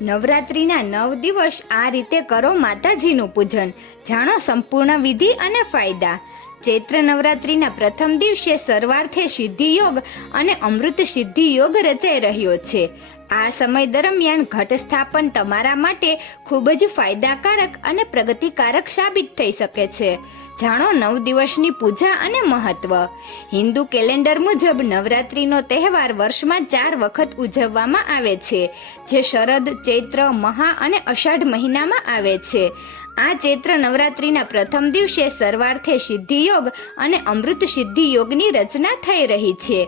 નવરાત્રિના 9 દિવસ આ રીતે કરો માતાજીનું પૂજન. જાણો સંપૂર્ણ વિધિ અને ફાયદા. ચૈત્ર નવરાત્રિના પ્રથમ દિવસે સર્વાર્થે સિદ્ધિ યોગ અને અમૃત સિદ્ધિ યોગ રચાઈ રહ્યો છે. આ સમય દરમિયાન ઘટ સ્થાપન તમારા માટે ખૂબ જ ફાયદાકારક અને પ્રગતિકારક સાબિત થઈ શકે છે. જાણો 9 દિવસની પૂજા અને મહત્વ. હિન્દુ કેલેન્ડર મુજબ નવરાત્રિનો તહેવાર વર્ષમાં 4 વખત ઉજવવામાં આવે છે, જે શરદ, ચૈત્ર, મહા અને અષાઢ મહિનામાં આવે છે. આ ચૈત્ર નવરાત્રિના પ્રથમ દિવસે સર્વાર્થે સિદ્ધિ યોગ અને અમૃત સિદ્ધિ યોગની રચના થઈ રહી છે.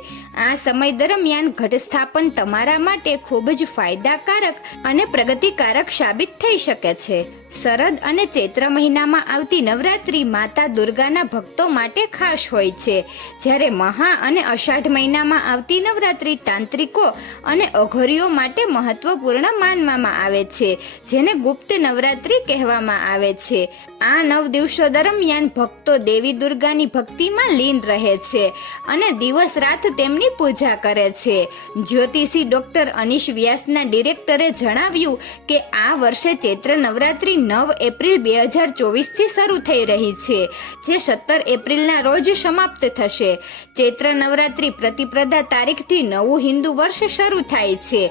આ સમય દરમિયાન ઘટ સ્થાપન તમારા માટે ખૂબ જ ફાયદાકારક અને પ્રગતિકારક સાબિત થઈ શકે છે. શરદ અને ચૈત્ર મહિનામાં આવતી નવરાત્રિ માતા દુર્ગાના ભક્તો માટે ખાસ હોય છે, જ્યારે મહા અને અષાઢ મહિનામાં આવતી નવરાત્રિ તાંત્રિકો અને અઘોરીઓ માટે મહત્વપૂર્ણ માનવામાં આવે છે, જેને ગુપ્ત નવરાત્રિ કહેવામાં આવે છે. આ 9 દિવસો દરમિયાન ભક્તો દેવી દુર્ગાની ભક્તિમાં લીન રહે છે અને દિવસ રાત તેમની પૂજા કરે છે. જ્યોતિષી ડોક્ટર અનીશ વ્યાસના ડિરેક્ટરે જણાવ્યું કે આ વર્ષે ચૈત્ર નવરાત્રિ 9 એપ્રિલ 2024થી શરૂ થઈ રહી છે, જે 17 એપ્રિલના રોજ સમાપ્ત થશે. ચૈત્ર નવરાત્રિ પ્રતિપ્રદા તારીખથી નવું હિન્દુ વર્ષ શરૂ થાય છે.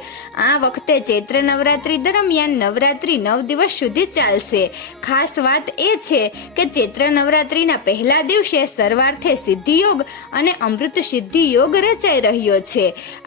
આ વખતે ચૈત્ર નવરાત્રિ દરમિયાન નવરાત્રિ 9 દિવસ સુધી ચાલશે. ખાસ વાત એ છે કે ચૈત્ર નવરાત્રિના પહેલા દિવસે સર્વાર્થે સિદ્ધિ યોગ અને અમૃત સિદ્ધિ યોગ રચાઈ રહ્યો છે.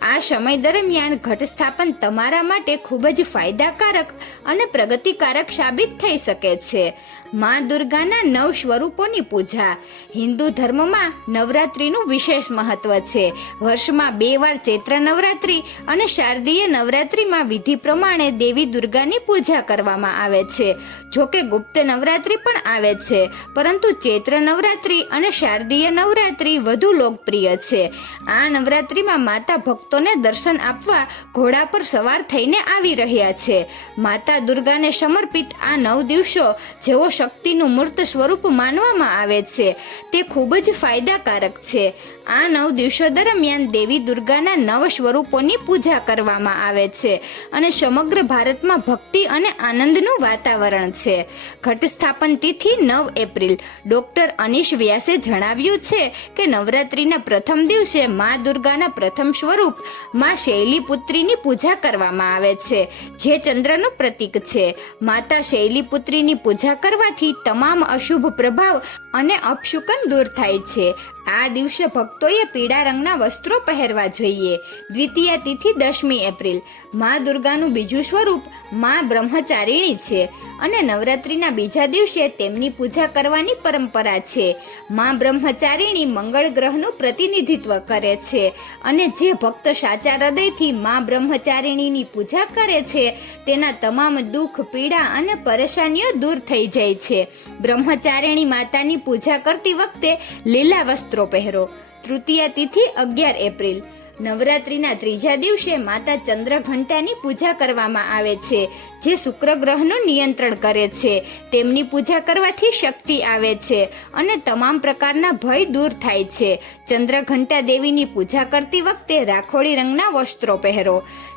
આ સમય દરમિયાન ઘટ સ્થાપન તમારા માટે ખૂબ જ ફાયદાકારક અને પ્રગતિકારક સાબિત થઈ શકે છે. માં દુર્ગાના 9 સ્વરૂપોની પૂજા. હિન્દુ ધર્મમાં નવરાત્રિનું વિશેષ મહત્વ છે. વર્ષમાં 2 વાર ચૈત્ર નવરાત્રિ અને શારદીય નવરાત્રિમાં વિધિ પ્રમાણે દેવી દુર્ગાની પૂજા કરવામાં આવે છે. જોકે ગુપ્ત નવરાત્રિ પણ આવે છે, પરંતુ ચૈત્ર નવરાત્રિ અને શારદીય નવરાત્રિ વધુ લોકપ્રિય છે. આ નવરાત્રિમાં માતા ભક્તોને દર્શન આપવા ઘોડા પર સવાર થઈને આવી રહ્યા છે. માતા દુર્ગાને સમર્પિત આ 9 દિવસો જેવો શક્તિનું મૂર્ત સ્વરૂપ માનવામાં આવે છે, તે ખૂબ જ ફાયદાકારક છે. આ 9 દિવસો દરમિયાન દેવી દુર્ગાના 9 સ્વરૂપોની પૂજા કરવામાં આવે છે અને સમગ્ર ભારતમાં ભક્તિ અને આનંદનું વાતાવરણ છે. ઘટ સ્થાપન તિથિ 9 એપ્રિલ. ડોક્ટર અનીશ વ્યાસે જણાવ્યું છે કે નવરાત્રિના પ્રથમ દિવસે મા દુર્ગાના પ્રથમ સ્વરૂપ મા શૈલીપુત્રીની પૂજા કરવામાં આવે છે, જે ચંદ્રનું પ્રતીક છે. માતા શૈલીપુત્રીની પૂજા કરવાથી તમામ અશુભ પ્રભાવ અને અપશુકન દૂર થાય છે. આ દિવસે ભક્તોએ પીળા રંગના વસ્ત્રો પહેરવા જોઈએ. દ્વિતીય તિથિ 10મી એપ્રિલ. મા દુર્ગાનું બીજું સ્વરૂપ મા બ્રહ્મચારિણી છે અને નવરાત્રિના બીજા દિવસે તેમની પૂજા કરવાની પરંપરા છે. મા બ્રહ્મચારિણી મંગળ ગ્રહનું પ્રતિનિધિત્વ કરે છે અને જે ભક્ત સાચા હૃદયથી મા બ્રહ્મચારિણીની પૂજા કરે છે તેના તમામ દુઃખ, પીડા અને પરેશાનીઓ દૂર થઈ જાય છે. બ્રહ્મચારિણી માતાની પૂજા કરતી વખતે લીલા વસ્ત્રો પહેરો. તૃતીય તિથિ 11 એપ્રિલ. નવરાત્રિના ત્રીજા દિવસે માતા ચંદ્રઘંટાની પૂજા કરવામાં આવે છે, જે શુક્ર ગ્રહનું નિયંત્રણ કરે છે. તેમની પૂજા કરવાથી શક્તિ આવે છે અને તમામ પ્રકારના ભય દૂર થાય છે. ચંદ્રઘંટા દેવીની પૂજા કરતી વખતે રાખોડી રંગના વસ્ત્રો પહેરો.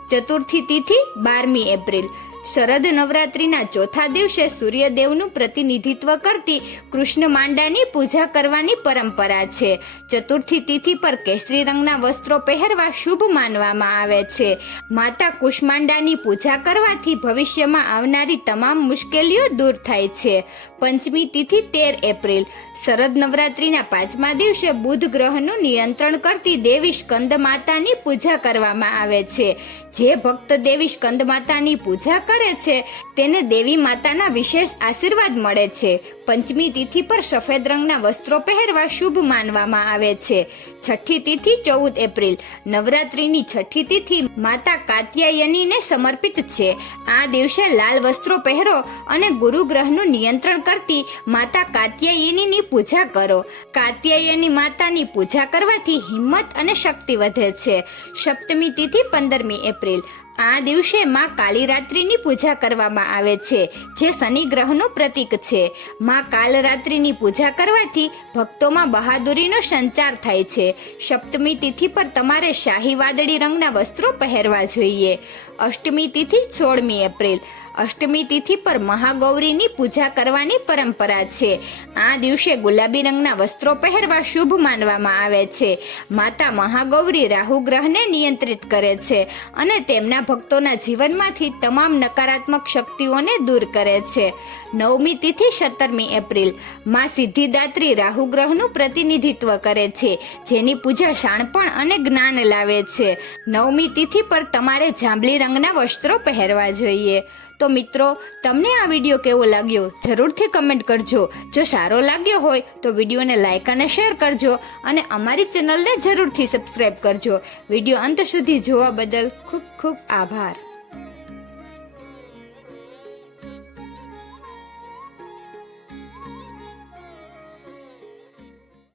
ચતુર્થી તિથિ 12મી એપ્રિલ. શરદ નવરાત્રિના ચોથા દિવસે સૂર્યદેવનું પ્રતિનિધિત્વ કરતી કૃષ્ણ માંડાની પૂજા કરવાની પરંપરા છે. ચતુર્થી તિથિ પર કેસરી રંગના વસ્ત્રો પહેરવા શુભ માનવામાં આવે છે. માતા કુષ્માંડાની પૂજા કરવાથી ભવિષ્યમાં આવનારી તમામ મુશ્કેલીઓ દૂર થાય છે. પંચમી તિથિ 13 એપ્રિલ. શરદ નવરાત્રિના 5મા દિવસે બુધ ગ્રહનું નિયંત્રણ કરતી દેવી સ્કંદ માતાની પૂજા કરવામાં આવે છે. જે ભક્ત દેવી સ્કંદ માતાની પૂજા કરે છે તેને દેવી માતાના વિશેષ આશીર્વાદ મળે છે. પંચમી તિથિ પર સફેદ રંગના વસ્ત્રો પહેરવા શુભ માનવામાં આવે છે. છઠ્ઠી તિથિ 14 એપ્રિલ. નવરાત્રિની છઠ્ઠી તિથિ માતા કાત્યાયનીને સમર્પિત છે. આ દિવસે લાલ વસ્ત્રો પહેરો અને ગુરુ ગ્રહનું નિયંત્રણ કરતી માતા કાત્યાયનીની પૂજા કરો. કાત્યાયની માતાની પૂજા કરવાથી હિંમત અને શક્તિ વધે છે. સપ્તમી તિથિ 15મી એપ્રિલ. આ દિવસે માં કાળીરાત્રિની પૂજા કરવામાં આવે છે, જે શનિ ગ્રહનું પ્રતીક છે. માં કાલરાત્રિની પૂજા કરવાથી ભક્તોમાં બહાદુરીનો સંચાર થાય છે. સપ્તમી તિથિ પર તમારે શાહી વાદળી રંગના વસ્ત્રો પહેરવા જોઈએ. અષ્ટમી તિથિ 16મી એપ્રિલ. અષ્ટમી તિથિ પર મહાગૌરીની પૂજા કરવાની પરંપરા છે. આ દિવસે ગુલાબી રંગના વસ્ત્રો પહેરવા શુભ માનવામાં આવે છે. માતા મહાગૌરી રાહુ ગ્રહને નિયંત્રિત કરે છે અને તેમના ભક્તોના જીવનમાંથી તમામ નકારાત્મક શક્તિઓને દૂર કરે છે. નવમી તિથિ 17મી એપ્રિલ. માં સિદ્ધિદાત્રી રાહુ ગ્રહનું પ્રતિનિધિત્વ કરે છે, જેની પૂજા શાણપણ અને જ્ઞાન લાવે છે. નવમી તિથિ પર તમારે જાંબલી રંગના વસ્ત્રો પહેરવા જોઈએ. તો મિત્રો, તમને આ વિડીયો કેવો લાગ્યો જરૂરથી કમેન્ટ કરજો. જો સારો લાગ્યો હોય તો વિડીયોને લાઈક અને શેર કરજો અને અમારી ચેનલને જરૂરથી સબસ્ક્રાઈબ કરજો. વિડીયો અંત સુધી જોવા બદલ ખૂબ ખૂબ આભાર.